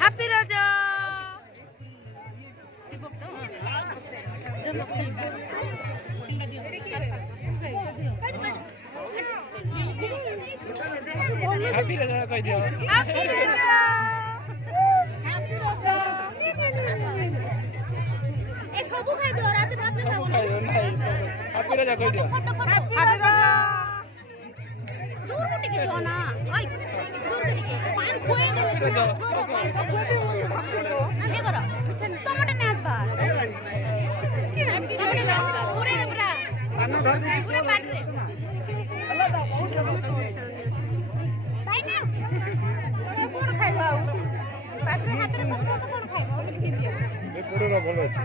happy राजा happy राजा कह दियो happy राजा ए सबु खाइ दियो रात भात नहीं खाओ हैप्पी राजा कह दियो हैप्पी राजा दूर मुटी के जो ना ओय दूर मुटी के पान खोए दे ये करो टमाटर नाच बा पूरे पूरा पान धर दे पूरा काट रे अल्लाह दा बहुत भाई ना तमे कोन खाइबा पाटरे हाथ रे सब कोन खाइबा ए कोडरा भलो अछि